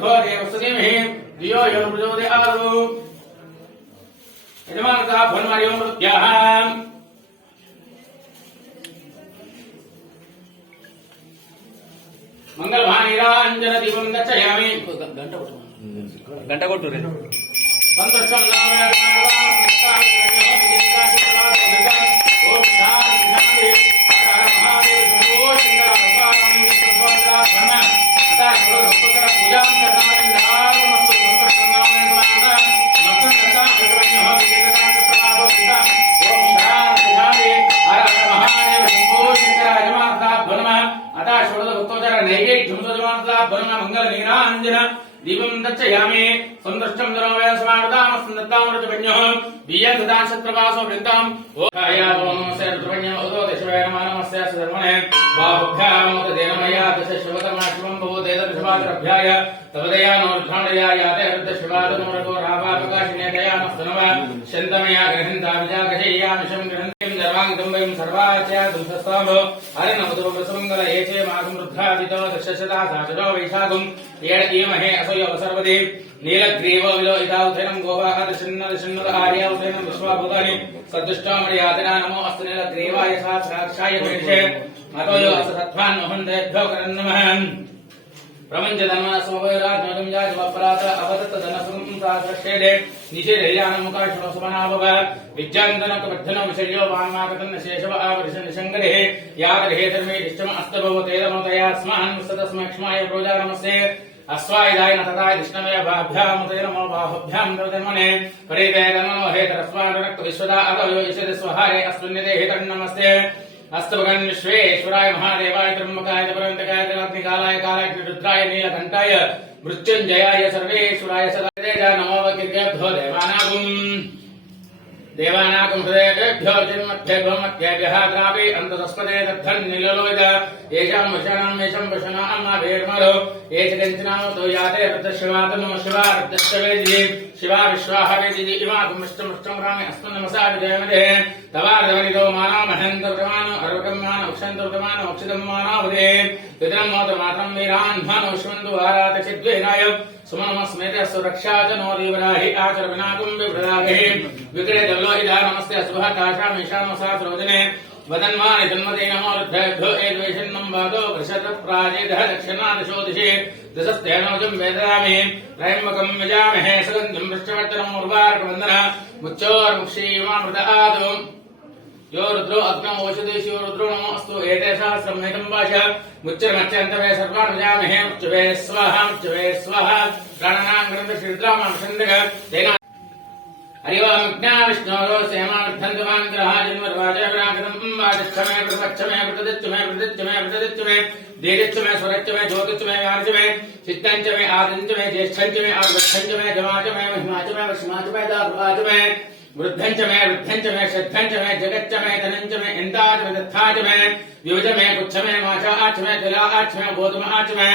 भर्गो देवस्य धीमहि धियो यो न प्रचोदयात् यजमानता भन्वार्यो मृत्याः मंगलभानीरांजन दीपं दर्शयामि घंटा कोट्टु रे संतोषं ओम शांति हर महादेव शंभो शंकर भगवान सर्वदा धर्म अतः सर्वोत्तर पूजा करनाय नमस्तु संतोषं नामः नमस्तु दत्ता विक्रमण्य हो विजयदान प्रभाव पिता ओम शांति हर महादेव शंभो शंकर अजमाता धर्म अतः सर्वोत्तर नैवेद्यं सजमाता धर्म मंगल नीरांजन दीपं दर्शयामि संदृष्टं दरोवय समारदामस्तन्तामृतपञ्ञः बियददाशत्रवासो वृन्दां ओखायावोमस्य ऋतुपञ्ञः उदो दशवय नमस्य सर्वणे बाहुभ्यामोद देनमया दशशवतमाश्वं भवते दशवादरभ्याय तवदया नोर्धाणया याते हृदशवादनोरतो राभाप्रकाशिनेतया नस्तनव शन्तमया गृहन्ता विजागशय्या मिशं गृहन्तिं दर्वाङ्गं वयं सर्वाच्या दुःखस्ताभ हरिनमतो प्रसमङ्गल एचे मागं रुद्धादितो दशशता साचरो वैशाखं येण इमहे असयो सर्वदे नीलग्रीव विलोहितावथेनं गोवाहदशन्नदशन्नद आर्यावथेनं विश्वाभूतानि सदुष्टामर्यादिना नमो अस्तु नीलग्रीवाय साक्षाय वेशे अतोयो असत्त्वान् महन्तेभ्यो करन्नमः प्रपंच धर्म समवैराज्ञं जाजवपरात अवदत्त धनसुं साश्रेदे निषेधयानमुखाशो समनाभव विज्ञानकवर्धन विषयो वाङ्मागतन् शेषव आवृषन् शङ्करे यादर्हे धर्मे इष्टम् अस्तभवते नमोदयास्मान् सतस्मक्ष्माय प्रोजा नमस्ते अस्वायदाय नतदाय कृष्णमय भाभ्यां ते नमो बाहुभ्यां नमने परिते नमो हे तरस्वान् विश्वदा अतयो ईश्वर स्वहारे अस्मिन्निते हे तन्नमस्ते अस्तभगन् विश्वेश्वराय महादेवाय त्र्यम्बकाय परन्तकाय त्रिकालाय कालाय रुद्राय नीलकण्ठाय मृत्युञ्जयाय सर्वेश्वराय सदा तेजा नमो वकिर्भ्यो देवानागं हृदयेभ्यो जन्मभ्यो मध्येभ्यः द्रावे अन्ततस्पदे दद्धन्निललोय येषां वशनां येषां वशनामावेर्मरो ये च कञ्चनामतो याते वृद्धशिवातनो शिवा वृद्धश्चवेदि शिवा विश्वाहवेदि इमागुमिष्टमुष्टं रामे अस्मन्नमसा विजयमदे तवार्धवनितो मानामहन्तप्रमाणो अर्वकम्मानो उक्षन्तप्रमाणो उक्षितं मानावदे पितरं मोदमात्रं वीरान्धानो विश्वन्तु वारातचिद्वेनाय सुमनमस्मेते सुरक्षा च नो दीवराहि आचर विनाकुं विभ्रदागे विक्रे दवलो इदा नमस्ते सुभः काशां ईशानो सहस्रोजने वदन्मानि जन्मते नमो रुद्रेभ्यो एद्वेषन्नं वादो वृषतप्राजेदः दक्षिणादिशो दिशि दशस्तेनोजं वेदयामि त्रयम्बकं यजामहे सुगन्धिं वृक्षवर्धनम् उर्वारुकवन्दनः मुच्चोर्मुक्षीमामृतादो यो रुद्रो अग्नौ ओषधेषु रुद्रो नमो अस्तु एते सहस्रं हेतं वाच मुच्चर्मच्चन्तवे सर्वान् यजामहे मुच्चवे स्वाहा प्राणनां ग्रन्थशीर्द्रामांशन्दक तेन हरिवामज्ञा विष्णोरो सेमार्थन्तमान्त्रः जन्मर्वाचरागतं वाचच्छमे प्रपच्छमे प्रतदिच्छमे देदिच्छमे स्वरच्छमे ज्योतिच्छमे व्यार्चमे चित्तञ्चमे आदिञ्चमे ज्येष्ठञ्चमे आर्वच्छञ्चमे जमाचमे महिमाचमे वशिमाचमे दाभुवाचमे वृद्धञ्चमे श्रद्धञ्चमे जगच्चमे धनञ्चमे इन्दाचमे दत्ताचमे द्योजमे पुच्छमे माचाचमे तिलाचमे बोधमाचमे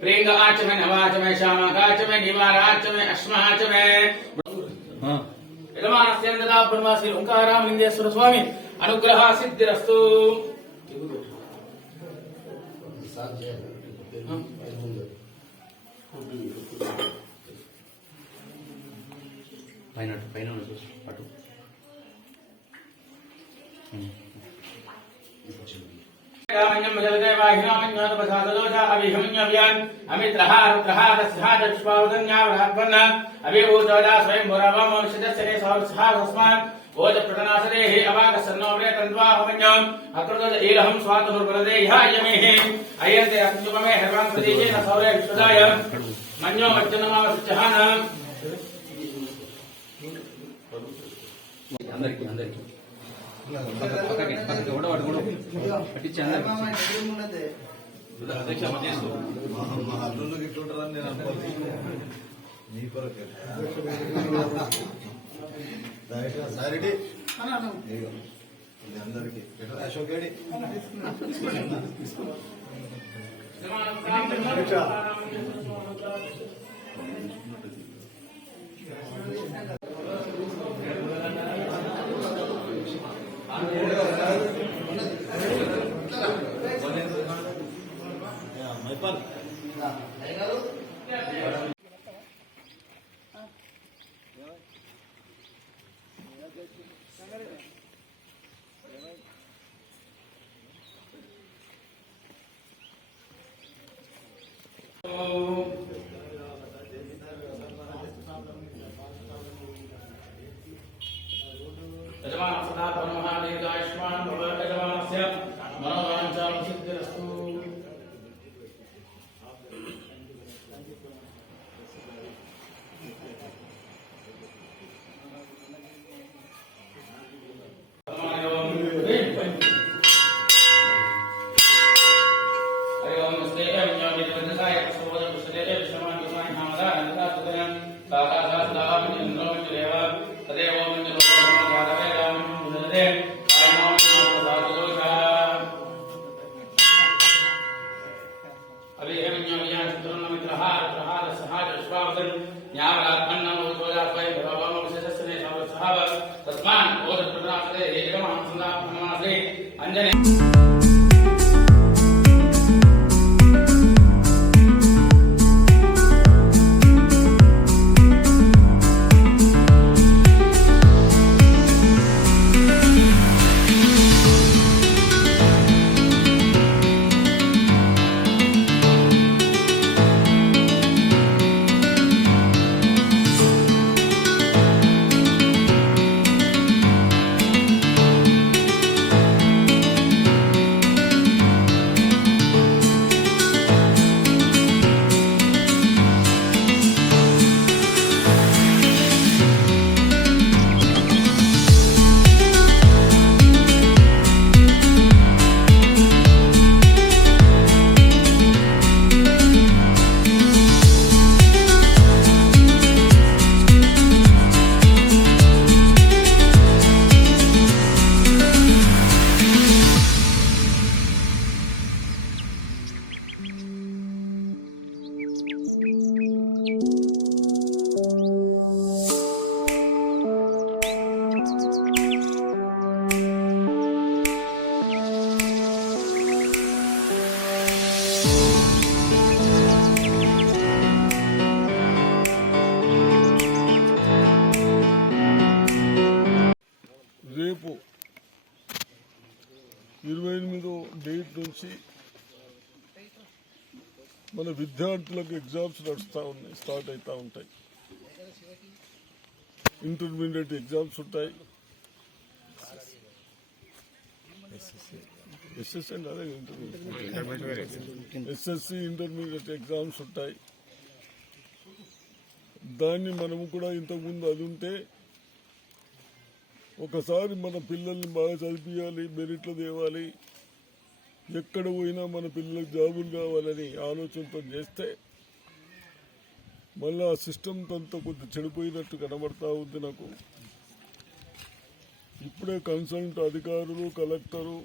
प्रेङ्गाचमे नवाचमे श्यामाकाचमे निवाराचमे अश्माचमे यजमानस्यन्ददा ब्रह्मश्री ओंकारामलिंगेश्वर स्वामी अनुग्रह सिद्धिरस्तु పైన పట్టు रामञ्जं भजते वाहिनामञ्जोत प्रसाददोषा अभिहमञ्जव्यान् अमित्रः रुद्रः दस्यः चक्षुष्पावदन्यावरात्मन् अभिभूतोदा स्वयं भुरवमोषितस्य सहस्रः तस्मान् ओज प्रतनासदे हि अवागसन्नो वृतन्त्वाहमञ्जम् अकृतज ईलहं स्वातुर्वरदे ह्यायमेः अयन्ते अत्युपमे हर्वान् प्रतीकेन सौरे विश्वदाय मञ्जो मज्जनमावसुच्चहान అందరికి పక్కకి కూడా వాడు కూడా పట్టించి అధ్యక్ష అల్లుళ్ళకి ఇట్లుంటారని నేను అనుకోవాలి నీ కొరకే సారెడ్డి అందరికి అశోక్ రెడ్డి మైపాల్ यजमान सदा परमहादीर्घायुष्मान् भव यजमानस्य मनोवाञ्छां सिद्धिरस्तु। రేపు 28వ డేట్ నుంచి మన విద్యార్థులకు ఎగ్జామ్స్ స్టార్ట్ అవుతూ ఉంటాయి. ఇంటర్మీడియట్ ఎగ్జామ్స్ ఉంటాయి. ఎస్ఎస్సి అంటే అదే ఎస్ఎస్సి ఇంటర్మీడియట్ ఎగ్జామ్స్ ఉంటాయి. దాన్ని మనము కూడా ఇంతకుముందు అది ఉంటే ఒకసారి మన పిల్లల్ని బాగా చదివించాలి, మెరిట్లు తేవాలి, ఎక్కడ పోయినా మన పిల్లలకు జాబులు కావాలని ఆలోచనతో చేస్తే మళ్ళీ ఆ సిస్టమ్ అంతా కొద్ది చెడిపోయినట్టు కనబడతా ఉంది నాకు. ఇప్పుడే కన్సల్ట్ అధికారులు, కలెక్టరు,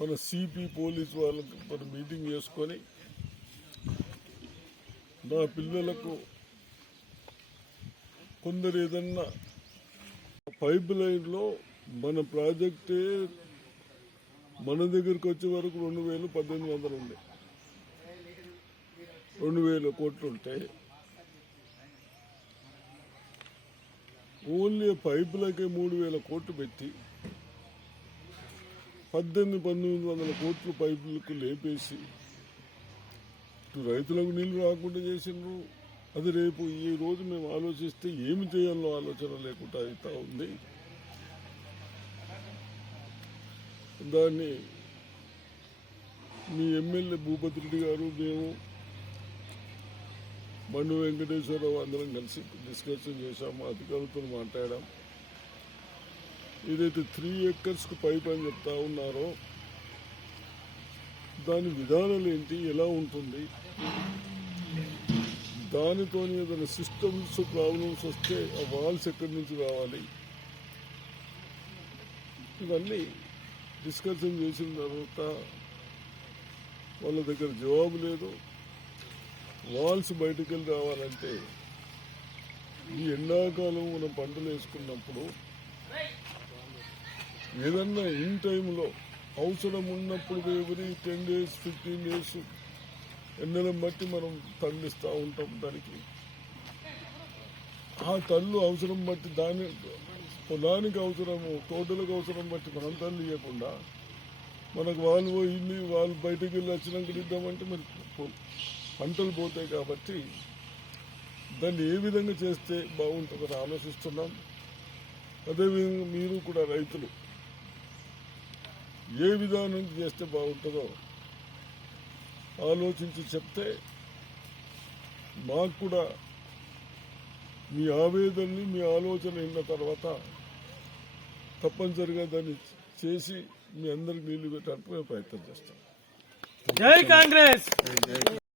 మన సిపి పోలీస్ వాళ్ళకి మన మీటింగ్ చేసుకొని నా పిల్లలకు కొందరు ఏదన్నా పైప్ లైన్లో మన ప్రాజెక్టే మన దగ్గరికి వచ్చే వరకు 2,1800 ఉండే 2,000 కోట్లు ఉంటే ఓన్లీ పైపులకే 3,000 కోట్లు పెట్టి 1,800-1,900 కోట్లు పైపులకు లేపేసి రైతులకు నీళ్లు రాకుండా చేసిండ్రు. అది రేపు ఈ రోజు మేము ఆలోచిస్తే ఏమి చేయాలో ఆలోచన లేకుండా అవుతా ఉంది. దాన్ని మీ ఎమ్మెల్యే భూపతి రెడ్డి గారు, మేము, బండు వెంకటేశ్వరరావు అందరం కలిసి డిస్కషన్ చేశాము, అధికారులతో మాట్లాడాం. ఏదైతే 3 ఏకర్స్కు పైప్ అని చెప్తా ఉన్నారో దాని విధానాలు ఏంటి, ఎలా ఉంటుంది, దానితో ఏదైనా సిస్టమ్స్ ప్రాబ్లమ్స్ వస్తే ఆ వాల్స్ ఎక్కడి నుంచి రావాలి, ఇవన్నీ డిస్కషన్ చేసిన తర్వాత వాళ్ళ దగ్గర జవాబు లేదు. వాల్స్ బయటకు వెళ్ళి రావాలంటే ఈ ఎండాకాలం మనం పంటలు వేసుకున్నప్పుడు ఏదన్నా ఇన్ టైంలో అవసరం ఉన్నప్పుడు ఎవరి 10 days 15 days ఎండలను బట్టి మనం తల్లిస్తూ ఉంటాం. దానికి ఆ తల్లు అవసరం బట్టి దాని పొలానికి అవసరము తోటలకు అవసరం బట్టి మనంతా ఇవ్వకుండా మనకు వాళ్ళు పోయింది వాళ్ళు బయటకు వెళ్ళి వచ్చినాక ఇద్దామంటే మరి పంటలు పోతాయి. కాబట్టి దాన్ని ఏ విధంగా చేస్తే బాగుంటుందని ఆలోచిస్తున్నాం. అదేవిధంగా మీరు కూడా రైతులు ఏ విధానం చేస్తే బాగుంటుందో ఆలోచించి చెప్తే మాకు కూడా మీ ఆవేదనని మీ ఆలోచన అయిన తర్వాత తప్పనిసరిగా దాన్ని చేసి మీ అందరికి నీళ్లు పెట్టడానికి మేము ప్రయత్నం చేస్తాం. జై కాంగ్రెస్.